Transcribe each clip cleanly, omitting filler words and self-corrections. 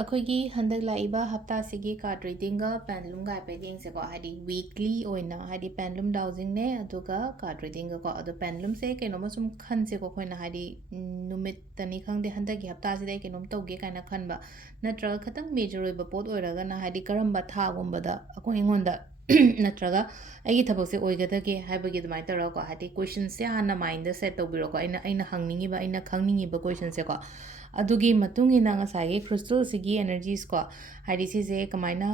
ꯑꯩꯈꯣꯏꯒꯤ ꯍꯟꯗꯛ ꯂꯥꯛꯏꯕ ꯍꯞꯇꯥꯁꯤꯒꯤ ꯀꯥꯔꯗ ꯔꯤꯗꯤꯡꯒ ꯄꯦꯟꯗꯨꯂꯝꯒ ꯍꯥꯏꯐꯦꯠ ꯌꯦꯡꯁꯦꯀꯣ ꯍꯥꯏꯗꯤ ꯋꯤꯛꯂꯤ ꯑꯣꯏꯅ ꯍꯥꯏꯗꯤ ꯄꯦꯟꯗꯨꯂꯝ ꯗꯥꯎꯖꯤꯡꯅꯦ ꯑꯗꯨꯒ ꯀꯥꯔꯗ ꯔꯤꯗꯤꯡꯒꯀꯣ ꯑꯗꯣ ꯄꯦꯟꯗꯨꯂꯝꯁꯦ ꯀꯩꯅꯣꯝꯃ ꯁꯨꯝ ꯈꯟꯁꯦꯀꯣ ꯑꯩꯈꯣꯏꯅ ꯍꯥꯏꯗꯤ ꯅꯨꯃꯤꯠꯇꯅꯤ ꯈꯪꯗꯦ ꯍꯟꯗꯛꯀꯤ ꯍꯞꯇꯥꯁꯤꯗ ꯑꯩ ꯀꯩꯅꯣꯝ ꯇꯧꯒꯦ ꯀꯥꯏꯅ ꯈꯟꯕ ꯅꯠꯇ꯭ꯔꯒ ꯈꯤꯇꯪ ꯃꯦꯖꯔ ꯑꯣꯏꯕ ꯄꯣꯠ ꯑꯣꯏꯔꯒꯅ ꯍꯥꯏꯗꯤ ꯀꯔꯝꯕ ꯊꯥꯒꯨꯝꯕꯗ ꯑꯩꯉꯣꯟꯗ ꯅꯠꯇ꯭ꯔꯒ ꯑꯩꯒꯤ ꯊꯕꯛꯁꯦ ꯑꯣꯏꯒꯗꯒꯦ ꯍꯥꯏꯕꯒꯤ ꯑꯗꯨꯃꯥꯏꯅ ꯇꯧꯔꯒꯀꯣ ꯍꯥꯏꯗꯤ ꯀꯣꯏꯁꯟꯁꯦ ꯍꯥꯟꯅ ꯃꯥꯏꯟꯗ ꯁꯦꯠ ꯇꯧꯕꯤꯔꯣꯀꯣ ꯑꯩꯅ ꯍꯪꯅꯤꯡꯉꯤꯕ ꯑꯩꯅ ꯈꯪꯅꯤꯡꯉꯤꯕ ꯀꯣꯏꯁꯟꯁꯦꯀꯣ ꯑꯗꯨꯒꯤ ꯃꯇꯨꯡ ꯏꯟꯅ ꯉꯁꯥꯏꯒꯤ ꯈ꯭ꯔꯤꯁꯇꯜꯁꯤꯒꯤ ꯑꯦꯅꯔꯖꯤꯁꯀꯣ ꯍꯥꯏꯗꯤ ꯁꯤꯁꯦ ꯀꯃꯥꯏꯅ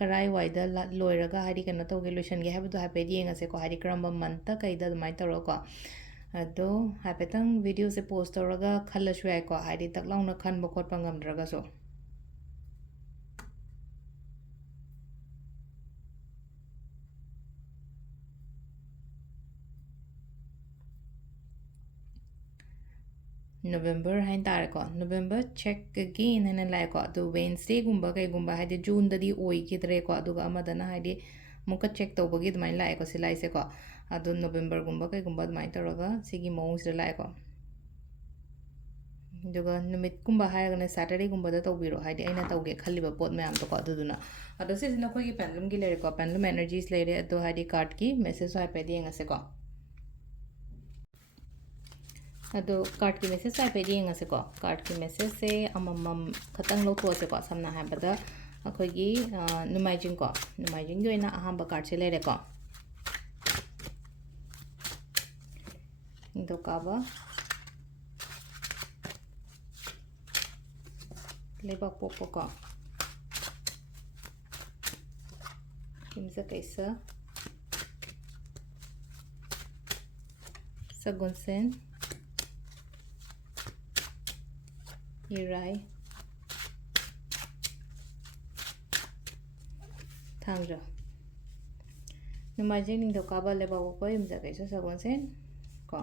ꯀꯔꯥꯏꯋꯥꯏꯗ ꯂꯣꯏꯔꯒ ꯍꯥꯏꯗꯤ ꯀꯩꯅꯣ ꯇꯧꯒꯦ ꯂꯣꯏꯁꯟꯒꯦ ꯍꯥꯏꯕꯗꯣ ꯍꯥꯏꯐꯦꯠ ꯌꯦꯡꯉꯁꯦꯀꯣ ꯍꯥꯏꯗꯤ ꯀꯔꯝꯕ ꯃꯟꯇ ꯀꯩꯗ ꯑꯗꯨꯃꯥꯏꯅ ꯇꯧꯔꯒꯀꯣ ꯑꯗꯣ ꯍꯥꯏꯐꯦꯠꯇꯪ ꯚꯤꯗꯤꯑꯣꯁꯦ ꯄꯣꯁ ꯇꯧꯔꯒ ꯈꯜꯂꯁꯨ ꯌꯥꯏꯀꯣ ꯍꯥꯏꯗꯤ ꯇꯛ ꯂꯥꯎꯅ ꯈꯟꯕ ꯈꯣꯠꯄ ꯉꯝꯗ꯭ꯔꯒꯁꯨ ꯅꯣꯕꯦꯝꯕꯔ ꯍꯥꯏꯅ ꯇꯥꯔꯦꯀꯣ ꯅꯣꯕꯦꯝꯕꯔ ꯆꯦꯛ ꯑꯒꯦꯟ ꯍꯥꯏꯅ ꯂꯥꯛꯑꯦꯀꯣ ꯑꯗꯣ ꯋꯦꯟꯁꯗꯦꯒꯨꯝꯕ ꯀꯩꯒꯨꯝꯕ ꯍꯥꯏꯗꯤ ꯖꯨꯟꯗꯗꯤ ꯑꯣꯏꯈꯤꯗ꯭ꯔꯦꯀꯣ ꯑꯗꯨꯒ ꯑꯃꯗꯅ ꯍꯥꯏꯗꯤ ꯑꯃꯨꯛꯀ ꯆꯦꯛ ꯇꯧꯕꯒꯤ ꯑꯗꯨꯃꯥꯏꯅ ꯂꯥꯛꯑꯦꯀꯣ ꯁꯤ ꯂꯥꯏꯁꯦꯀꯣ ꯑꯗꯣ ꯅꯣꯕꯦꯝꯕꯔꯒꯨꯝꯕ ꯀꯩꯒꯨꯝꯕ ꯑꯗꯨꯃꯥꯏꯅ ꯇꯧꯔꯒ ꯁꯤꯒꯤ ꯃꯑꯣꯡꯁꯤꯗ ꯂꯥꯛꯑꯦꯀꯣ ꯑꯗꯨꯒ ꯅꯨꯃꯤꯠꯀꯨꯝꯕ ꯍꯥꯏꯔꯒꯅ ꯁꯦꯇꯔꯗꯦꯒꯨꯝꯕꯗ ꯇꯧꯕꯤꯔꯣ ꯍꯥꯏꯗꯤ ꯑꯩꯅ ꯇꯧꯒꯦ ꯈꯜꯂꯤꯕ ꯄꯣꯠ ꯃꯌꯥꯝꯗꯣꯀꯣ ꯑꯗꯨꯗꯨꯅ ꯑꯗꯣ ꯁꯤꯁꯤꯅ ꯑꯩꯈꯣꯏꯒꯤ ꯄꯦꯟꯗꯨꯂꯝꯒꯤ ꯂꯩꯔꯦꯀꯣ ꯄꯦꯟꯗꯨꯂꯝ ꯑꯦꯅꯔꯖꯤꯁ ꯂꯩꯔꯦ ꯑꯗꯣ ꯍꯥꯏꯗꯤ ꯀꯥꯔꯠꯀꯤ ꯃꯦꯁꯦꯖꯁꯨ ꯍꯥꯏꯐꯦꯠ ꯌꯦꯡꯉꯁꯦꯀꯣ ꯑꯗꯣ ꯀꯥꯔꯠꯀꯤ ꯃꯦꯁꯦꯖ ꯍꯥꯏꯐꯦꯠ ꯌꯦꯡꯉꯁꯦꯀꯣ ꯀꯥꯔꯠꯀꯤ ꯃꯦꯁꯦꯖꯁꯦ ꯑꯃꯃꯝ ꯈꯛꯇꯪ ꯂꯧꯊꯣꯛꯑꯁꯦꯀꯣ ꯁꯝꯅ ꯍꯥꯏꯔꯕꯗ ꯑꯩꯈꯣꯏꯒꯤ ꯅꯣꯡꯃꯥꯏꯖꯤꯡꯀꯣ ꯅꯣꯡꯃꯥꯏꯖꯤꯡꯒꯤ ꯑꯣꯏꯅ ꯑꯍꯥꯟꯕ ꯀꯥꯔꯠꯁꯦ ꯂꯩꯔꯦꯀꯣ ꯅꯤꯡꯊꯧꯀꯥꯕ ꯂꯩꯕꯥꯛꯄꯣꯛꯄꯀꯣ ꯌꯨꯝꯁꯀꯩꯁ ꯁꯒꯣꯜꯁꯦꯟ ꯏꯔꯥꯏ ꯊꯥꯡꯖ ꯅꯣꯡꯃꯥꯏꯖꯤꯡ ꯅꯤꯡꯊꯧꯀꯥꯕ ꯂꯩꯕꯥꯛꯄꯣꯛꯄ ꯌꯨꯝꯁꯀꯩꯁ ꯁꯒꯣꯜꯁꯦꯟ ꯀꯣ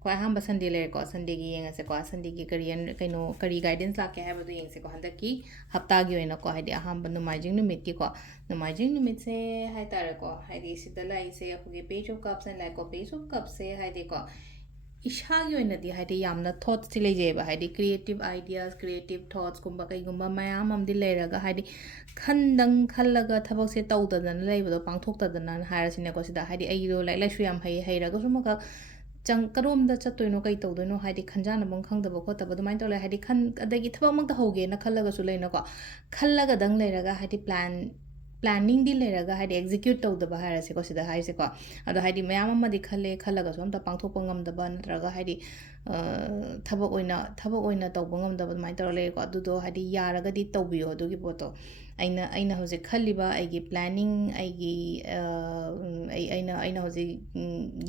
ꯈ꯭ꯋꯥꯏ ꯑꯍꯥꯟꯕ ꯁꯟꯗꯦ ꯂꯩꯔꯦꯀꯣ ꯁꯟꯗꯦꯒꯤ ꯌꯦꯡꯉꯁꯦꯀꯣ ꯁꯟꯗꯦꯒꯤ ꯀꯔꯤ ꯒꯥꯏꯗꯦꯟꯁ ꯂꯥꯛꯀꯦ ꯍꯥꯏꯕꯗꯣ ꯌꯦꯡꯁꯦꯀꯣ ꯍꯟꯗꯛꯀꯤ ꯍꯞꯇꯥꯒꯤ ꯑꯣꯏꯅꯀꯣ ꯍꯥꯏꯗꯤ ꯑꯍꯥꯟꯕ ꯅꯣꯡꯃꯥꯏꯖꯤꯡ ꯅꯨꯃꯤꯠꯀꯤꯀꯣ ꯅꯣꯡꯃꯥꯏꯖꯤꯡ ꯅꯨꯃꯤꯠꯁꯦ ꯍꯥꯏꯇꯥꯔꯦꯀꯣ ꯍꯥꯏꯗꯤ ꯁꯤꯗ ꯂꯥꯛꯏꯁꯦ ꯑꯩꯈꯣꯏꯒꯤ ꯄꯦꯖ ꯑꯣꯐ ꯀꯞꯁ ꯍꯥꯏꯅ ꯂꯥꯛꯑꯦꯀꯣ ꯄꯦꯖ ꯑꯣꯐ ꯀꯞꯁꯦ ꯍꯥꯏꯗꯤꯀꯣ ꯏꯁꯥꯒꯤ ꯑꯣꯏꯅꯗꯤ ꯍꯥꯏꯗꯤ ꯌꯥꯝꯅ ꯊꯣꯠꯁꯤ ꯂꯩꯖꯩꯑꯕ ꯍꯥꯏꯗꯤ ꯀ꯭रिꯌꯦꯇꯤꯞ ꯑꯥꯏꯗꯤꯌꯥꯁ ꯀ꯭रिꯌꯦꯇꯤꯞ ꯊꯣꯠꯁꯀꯨꯝꯕ ꯀꯩꯒꯨꯝꯕ ꯃꯌꯥꯝ ꯑꯃꯗꯤ ꯂꯩꯔꯒ ꯍꯥꯏꯗꯤ ꯈꯜꯂꯒ ꯊꯕꯛꯁꯦ ꯇꯧꯗꯗꯅ ꯂꯩꯕꯗꯣ ꯄꯥꯡꯊꯣꯛꯇꯗꯅ ꯍꯥꯏꯔꯁꯤꯅꯦꯀꯣ ꯁꯤꯗ ꯍꯥꯏꯗꯤ ꯑꯩꯗꯣ ꯂꯥꯏꯔꯤꯛ ꯂꯥꯏꯁꯨ ꯌꯥꯝ ꯍꯩꯔꯒꯁꯨ ꯑꯃꯨꯛꯀ ꯀꯔꯣꯝꯗ ꯆꯠꯇꯣꯏꯅꯣ ꯀꯩ ꯇꯧꯗꯣꯏꯅꯣ ꯍꯥꯏꯗꯤ ꯈꯟꯖꯥꯟꯅꯐꯝ ꯈꯪꯗꯕ ꯈꯣꯠꯇꯕ ꯑꯗꯨꯃꯥꯏꯅ ꯇꯧꯔꯦ ꯍꯥꯏꯗꯤ ꯑꯗꯒꯤ ꯊꯕꯛꯃꯛꯇ ꯍꯧꯒꯦꯅ ꯈꯜꯂꯒꯁꯨ ꯂꯩꯅꯀꯣ ꯈꯜꯂꯒꯗꯪ ꯂꯩꯔꯒ ꯍꯥꯏꯗꯤ ꯄ꯭ꯂꯥꯟꯅꯤꯡꯗꯤ ꯂꯩꯔꯒ ꯍꯥꯏꯗꯤ ꯑꯦꯛꯖꯤꯀ꯭ꯌꯨꯠ ꯇꯧꯗꯕ ꯍꯥꯏꯔꯁꯤꯀꯣ ꯁꯤꯗ ꯍꯥꯏꯁꯦꯀꯣ ꯑꯗꯣ ꯍꯥꯏꯗꯤ ꯃꯌꯥꯝ ꯑꯃꯗꯤ ꯈꯜꯂꯒꯁꯨ ꯑꯝꯇ ꯄꯥꯡꯊꯣꯛꯄ ꯉꯝꯗꯕ ꯅꯠꯇ꯭ꯔꯒ ꯍꯥꯏꯗꯤ ꯊꯕꯛ ꯑꯣꯏꯅ ꯇꯧꯕ ꯉꯝꯗꯕ ꯑꯗꯨꯃꯥꯏꯅ ꯇꯧꯔ ꯂꯩꯔꯦꯀꯣ ꯑꯗꯨꯗꯣ ꯍꯥꯏꯗꯤ ꯌꯥꯔꯒꯗꯤ ꯇꯧꯕꯤꯌꯣ ꯑꯗꯨꯒꯤ ꯄꯣꯠꯇꯣ ꯑꯩꯅ ꯍꯧꯖꯤꯛ ꯈꯜꯂꯤꯕ ꯑꯩꯒꯤ ꯄ꯭ꯂꯥꯅꯤꯡ ꯑꯩꯒꯤ ꯑꯩꯅ ꯍꯧꯖꯤꯛ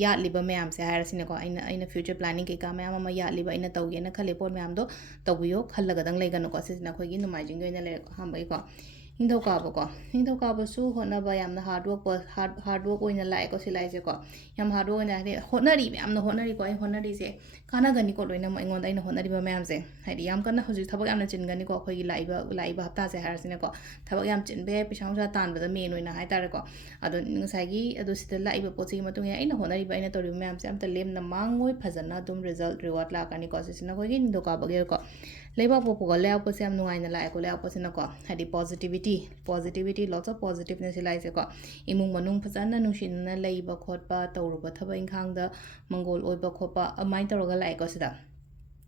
ꯌꯥꯠꯂꯤꯕ ꯃꯌꯥꯝꯁꯦ ꯍꯥꯏꯔꯁꯤꯅꯦꯀꯣ ꯑꯩꯅ ꯐ꯭ꯌꯨꯆꯔ ꯄ꯭ꯂꯥꯅꯤꯡ ꯀꯩꯀꯥ ꯃꯌꯥꯝ ꯑꯃ ꯌꯥꯠꯂꯤꯕ ꯑꯩꯅ ꯇꯧꯒꯦꯅ ꯈꯜꯂꯤ ꯄꯣꯠ ꯃꯌꯥꯝꯗꯣ ꯇꯧꯕꯤꯌꯣ ꯈꯜꯂꯒꯗꯪ ꯂꯩꯒꯅꯨꯀꯣ ꯁꯤꯁꯤꯅ ꯑꯩꯈꯣꯏꯒꯤ ꯅꯣꯡꯃꯥꯏꯖꯤꯡꯒꯤ ꯑꯣꯏꯅ ꯂꯩꯔꯦꯀꯣ ꯑꯍꯥꯟꯕꯒꯤꯀꯣ ꯅꯤꯡꯊꯧꯀꯥꯕꯀꯣ ꯅꯤꯡꯊꯧꯀꯥꯕꯁꯨ ꯍꯣꯠꯅꯕ ꯌꯥꯝꯅ ꯍꯥꯔꯗ ꯋꯛ ꯑꯣꯏꯅ ꯂꯥꯛꯑꯦꯀꯣ ꯁꯤ ꯂꯥꯏꯁꯦꯀꯣ ꯌꯥꯝ ꯍꯥꯔꯗ ꯋꯛ ꯑꯣꯏꯅ ꯍꯥꯏꯗꯤ ꯍꯣꯠꯅꯔꯤ ꯃꯌꯥꯝꯅ ꯍꯣꯠꯅꯔꯤꯀꯣ ꯑꯩ ꯍꯣꯠꯅꯔꯤꯁꯦ ꯀꯥꯟꯅꯒꯅꯤꯀꯣ ꯂꯣꯏꯅꯃꯛ ꯑꯩꯉꯣꯟꯗ ꯑꯩꯅ ꯍꯣꯠꯅꯔꯤꯕ ꯃꯌꯥꯝꯁꯦ ꯍꯥꯏꯗꯤ ꯌꯥꯝ ꯀꯟꯅ ꯍꯧꯖꯤꯛ ꯊꯕꯛ ꯌꯥꯝꯅ ꯆꯤꯟꯒꯅꯤꯀꯣ ꯑꯩꯈꯣꯏꯒꯤ ꯂꯥꯛꯏꯕ ꯍꯞꯇꯥꯁꯦ ꯍꯥꯏꯔꯁꯤꯅꯦꯀꯣ ꯊꯕꯛ ꯌꯥꯝ ꯆꯤꯟꯕ ꯌꯥꯏ ꯄꯩꯁꯥ ꯅꯨꯡꯁꯥ ꯇꯥꯟꯕꯗ ꯃꯦꯟ ꯑꯣꯏꯅ ꯍꯥꯏꯇꯥꯔꯦꯀꯣ ꯑꯗꯣ ꯉꯁꯥꯏꯒꯤ ꯑꯗꯣ ꯁꯤꯗ ꯂꯥꯛꯏꯕ ꯄꯣꯠꯁꯤꯒꯤ ꯃꯇꯨꯡ ꯏꯟꯅ ꯑꯩꯅ ꯍꯣꯠꯅꯔꯤꯕ ꯑꯩꯅ ꯇꯧꯔꯤꯕ ꯃꯌꯥꯝꯁꯦ ꯑꯝꯇ ꯂꯦꯝꯅ ꯃꯥꯡꯉꯣꯏ ꯐꯖꯅ ꯑꯗꯨꯝ ꯔꯤꯋꯥꯔꯗ ꯂꯥꯛꯀꯅꯤꯀꯣ ꯁꯤꯁꯤꯅ ꯑꯩꯈꯣꯏꯒꯤ ꯅꯤꯡꯊꯧꯀꯥꯕꯒꯤꯀꯣ ꯂꯩꯕꯥꯛꯄꯣꯛꯄꯀꯣ ꯂꯩꯕꯥꯛꯄꯣꯛꯄꯁꯦ ꯌꯥꯝ ꯅꯨꯡꯉꯥꯏꯅ ꯂꯥꯛꯑꯦꯀꯣ ꯂꯩꯕꯥꯛꯄꯣꯛꯄꯁꯤꯅꯀꯣ ꯍꯥꯏꯗꯤ ꯄꯣꯖꯤꯇꯤꯚꯤꯇꯤ ꯂꯣꯠꯁ ꯑꯣꯐ ꯄꯣꯖꯤꯇꯤꯚꯅꯦꯁ ꯂꯥꯏꯁꯦꯀꯣ ꯏꯃꯨꯡ ꯃꯅꯨꯡ ꯐꯖꯅ ꯅꯨꯡꯁꯤꯅꯅ ꯂꯩꯕ ꯈꯣꯠꯄ ꯇꯧꯔꯨꯕ ꯊꯕꯛ ꯏꯪꯈꯥꯡꯗ ꯃꯪꯒꯣꯜ ꯑꯣꯏꯕ ꯈꯣꯠꯄ ꯑꯗꯨꯃꯥꯏꯅ ꯇꯧꯔꯒ ꯂꯥꯛꯑꯦꯀꯣ ꯁꯤꯗ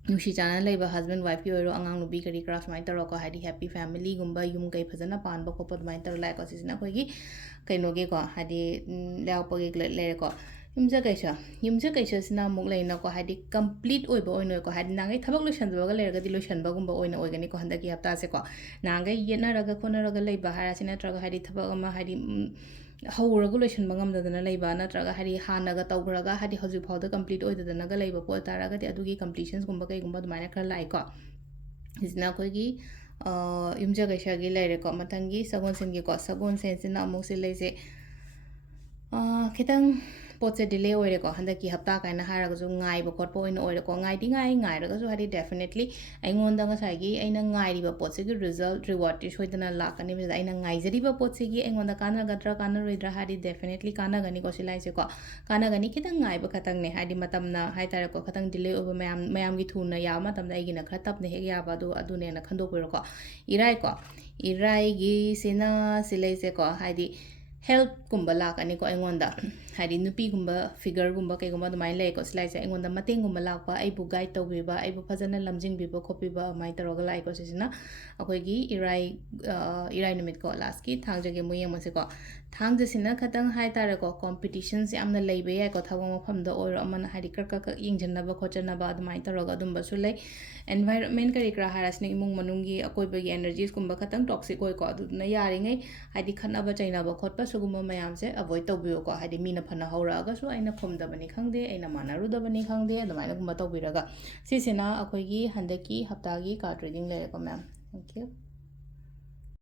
ꯅꯨꯡꯁꯤ ꯆꯥꯟꯅꯅ ꯂꯩꯕ ꯍꯁꯕꯦꯟ ꯋꯥꯏꯐꯀꯤ ꯑꯣꯏꯔꯣ ꯑꯉꯥꯡ ꯅꯨꯄꯤ ꯀꯔꯤ ꯀꯔꯥ ꯁꯨꯃꯥꯏꯅ ꯇꯧꯔꯒꯀꯣ ꯍꯥꯏꯗꯤ ꯍꯦꯞꯄꯤ ꯐꯦꯃꯤꯂꯤꯒꯨꯝꯕ ꯌꯨꯝ ꯀꯩ ꯐꯖꯅ ꯄꯥꯟꯕ ꯈꯣꯠꯄ ꯑꯗꯨꯃꯥꯏꯅ ꯇꯧꯔ ꯂꯥꯛꯑꯦꯀꯣ ꯁꯤꯁꯤꯅ ꯑꯩꯈꯣꯏꯒꯤ ꯀꯩꯅꯣꯒꯤꯀꯣ ꯍꯥꯏꯗꯤ ꯂꯩꯕꯥꯛꯄꯣꯛꯄꯒꯤ ꯂꯩꯔꯦꯀꯣ ꯌꯨꯝꯁꯀꯩꯁꯁꯤꯅ ꯑꯃꯨꯛ ꯂꯩꯅꯀꯣ ꯍꯥꯏꯗꯤ ꯀꯝꯄ꯭ꯂꯤꯠ ꯑꯣꯏꯅꯀꯣ ꯍꯥꯏꯗꯤ ꯅꯍꯥꯟꯒꯩ ꯊꯕꯛ ꯂꯣꯏꯁꯟꯕꯒ ꯂꯩꯔꯒꯗꯤ ꯂꯣꯏꯁꯟꯕꯒꯨꯝꯕ ꯑꯣꯏꯒꯅꯤꯀꯣ ꯍꯟꯗꯛꯀꯤ ꯍꯞꯇꯥꯁꯦꯀꯣ ꯅꯍꯥꯟꯒꯩ ꯌꯦꯠꯅꯔꯒ ꯈꯣꯠꯅꯔꯒ ꯂꯩꯕ ꯍꯥꯏꯔꯁꯤ ꯅꯠꯇ꯭ꯔꯒ ꯍꯥꯏꯗꯤ ꯊꯕꯛ ꯑꯃ ꯍꯥꯏꯗꯤ ꯍꯧꯔꯒ ꯂꯣꯏꯁꯟꯕ ꯉꯝꯗꯗꯅ ꯂꯩꯕ ꯅꯠꯇ꯭ꯔꯒ ꯍꯥꯏꯗꯤ ꯍꯥꯟꯅꯒ ꯇꯧꯈ꯭ꯔꯒ ꯍꯥꯏꯗꯤ ꯍꯧꯖꯤꯛ ꯐꯥꯎꯗ ꯀꯝꯄ꯭ꯂꯤꯠ ꯑꯣꯏꯗꯗꯅꯒ ꯂꯩꯕ ꯄꯣꯠ ꯇꯥꯔꯒꯗꯤ ꯑꯗꯨꯒꯤ ꯀꯝꯄ꯭ꯂꯤꯁꯟꯁꯒꯨꯝꯕ ꯀꯩꯒꯨꯝꯕ ꯑꯗꯨꯃꯥꯏꯅ ꯈꯔ ꯂꯥꯛꯏꯀꯣ ꯁꯤꯁꯤꯅ ꯑꯩꯈꯣꯏꯒꯤ ꯌꯨꯝꯁꯀꯩꯁꯒꯤ ꯂꯩꯔꯦꯀꯣ ꯃꯊꯪꯒꯤ ꯁꯒꯣꯜꯁꯦꯟꯒꯤꯀꯣ ꯁꯒꯣꯜꯁꯦꯟꯁꯤꯅ ꯑꯃꯨꯛ ꯁꯤ ꯂꯩꯁꯦ ꯈꯤꯇꯪ ꯄꯣꯠꯁꯦ ꯗꯤꯂꯦ ꯑꯣꯏꯔꯦꯀꯣ ꯍꯟꯗꯛꯀꯤ ꯍꯞꯇꯥ ꯀꯥꯏꯅ ꯍꯥꯏꯔꯒꯁꯨ ꯉꯥꯏꯕ ꯈꯣꯠꯄ ꯑꯣꯏꯅ ꯑꯣꯏꯔꯦꯀꯣ ꯉꯥꯏꯔꯒꯁꯨ ꯍꯥꯏꯗꯤ ꯗꯦꯐꯤꯅꯦꯠꯂꯤ ꯑꯩꯉꯣꯟꯗ ꯉꯁꯥꯏꯒꯤ ꯑꯩꯅ ꯉꯥꯏꯔꯤꯕ ꯄꯣꯠꯁꯤꯒꯤ ꯔꯤꯖꯜꯠ ꯔꯤꯋꯥꯔꯗꯇꯤ ꯁꯣꯏꯗꯅ ꯂꯥꯛꯀꯅꯤꯕ ꯑꯩꯅ ꯉꯥꯏꯖꯔꯤꯕ ꯄꯣꯠꯁꯤꯒꯤ ꯑꯩꯉꯣꯟꯗ ꯀꯥꯟꯅꯒꯗ꯭ꯔꯥ ꯀꯥꯟꯅꯔꯣꯏꯗ꯭ꯔꯥ ꯍꯥꯏꯗꯤ ꯗꯦꯐꯤꯅꯦꯠꯂꯤ ꯀꯥꯟꯅꯒꯅꯤꯀꯣ ꯁꯤ ꯂꯥꯏꯁꯦꯀꯣ ꯀꯥꯟꯅꯒꯅꯤ ꯈꯤꯇꯪ ꯉꯥꯏꯕ ꯈꯛꯇꯪꯅꯦ ꯍꯥꯏꯗꯤ ꯃꯇꯝꯅ ꯍꯥꯏꯇꯥꯔꯦꯀꯣ ꯈꯤꯇꯪ ꯗꯤꯂꯦ ꯑꯣꯏꯕ ꯃꯌꯥꯝꯒꯤ ꯊꯨꯅ ꯌꯥꯕ ꯃꯇꯝꯗ ꯑꯩꯒꯤꯅ ꯈꯔ ꯇꯞꯅ ꯍꯦꯛ ꯌꯥꯕ ꯑꯗꯨꯅꯦꯅ ꯈꯟꯗꯣꯛꯄꯤꯔꯣꯀꯣ ꯏꯔꯥꯏꯀꯣ ꯏꯔꯥꯏꯒꯤꯁꯤꯅ ꯁꯤ ꯂꯩꯁꯦꯀꯣ ꯍꯥꯏꯗꯤ ꯍꯦꯜꯞꯀꯨꯝꯕ ꯂꯥꯛꯀꯅꯤꯀꯣ ꯑꯩꯉꯣꯟꯗ ꯍꯥꯏꯗꯤ ꯅꯨꯄꯤꯒꯨꯝꯕ ꯐꯤꯒꯔꯒꯨꯝꯕ ꯀꯩꯒꯨꯝꯕ ꯑꯗꯨꯃꯥꯏꯅ ꯂꯩꯀꯣ ꯁꯤꯂꯥꯏꯁꯦ ꯑꯩꯉꯣꯟꯗ ꯃꯇꯦꯡꯒꯨꯝꯕ ꯂꯥꯛꯄ ꯑꯩꯕꯨ ꯒꯥꯏꯗ ꯇꯧꯕꯤꯕ ꯑꯩꯕꯨ ꯐꯖꯅ ꯂꯝꯖꯤꯡꯕꯤꯕ ꯈꯣꯠꯄꯤꯕ ꯑꯗꯨꯃꯥꯏꯅ ꯇꯧꯔꯒ ꯂꯥꯛꯏꯀꯣ ꯁꯤꯁꯤꯅ ꯑꯩꯈꯣꯏꯒꯤ ꯏꯔꯥꯏ ꯅꯨꯃꯤꯠꯀꯣ ꯂꯥꯁꯀꯤ ꯊꯥꯡꯖꯒꯤ ꯑꯃꯨꯛ ꯌꯦꯡꯕꯁꯦꯀꯣ ꯊꯥꯡꯖꯁꯤꯅ ꯈꯤꯇꯪ ꯍꯥꯏꯇꯥꯔꯦꯀꯣ ꯀꯣꯝꯄꯤꯇꯤꯁꯟꯁ ꯌꯥꯝꯅ ꯂꯩꯕ ꯌꯥꯏꯀꯣ ꯊꯕꯛ ꯃꯐꯝꯗ ꯑꯣꯏꯔꯣ ꯑꯃꯅ ꯍꯥꯏꯗꯤ ꯀꯛ ꯌꯦꯡꯁꯤꯟꯅꯕ ꯈꯣꯠꯆꯟꯅꯕ ꯑꯗꯨꯃꯥꯏꯅ ꯇꯧꯔꯒ ꯑꯗꯨꯝꯕꯁꯨ ꯂꯩ ꯑꯦꯟꯚꯥꯏꯔꯟꯃꯦꯟ ꯀꯔꯤ ꯀꯔꯥ ꯍꯥꯏꯔꯁꯤꯅ ꯏꯃꯨꯡ ꯃꯅꯨꯡꯒꯤ ꯑꯀꯣꯏꯕꯒꯤ ꯑꯦꯅꯔꯖꯤꯁꯀꯨꯝꯕ ꯈꯤꯇꯪ ꯇꯣꯛꯁꯤꯛ ꯑꯣꯏꯀꯣ ꯑꯗꯨꯗꯨꯅ ꯌꯥꯔꯤꯉꯩ ꯍꯥꯏꯗꯤ ꯈꯠꯅꯕ ꯆꯩꯅꯕ ꯈꯣꯠꯄ ꯁꯤꯒꯨꯝꯕ ꯃꯌꯥꯝꯁꯦ ꯑꯦꯕꯣꯏꯗ ꯇꯧꯕꯤꯌꯨꯀꯣ ꯍꯥꯏꯗꯤ ꯃꯤꯅ ꯐꯅ ꯍꯧꯔꯛꯑꯒꯁꯨ ꯑꯩꯅ ꯈꯨꯝꯗꯕꯅꯤ ꯈꯪꯗꯦ ꯑꯩꯅ ꯃꯥꯟꯅꯔꯨꯗꯕꯅꯤ ꯈꯪꯗꯦ ꯑꯗꯨꯃꯥꯏꯅꯒꯨꯝꯕ ꯇꯧꯕꯤꯔꯒ ꯁꯤꯁꯤꯅ ꯑꯩꯈꯣꯏꯒꯤ ꯍꯟꯗꯛꯀꯤ ꯍꯞꯇꯥꯒꯤ ꯀꯥꯔꯗ ꯔꯤꯗꯤꯡ ꯂꯩꯔꯦꯀꯣ ꯃꯦꯝ ꯊꯦꯡꯛ ꯌꯨ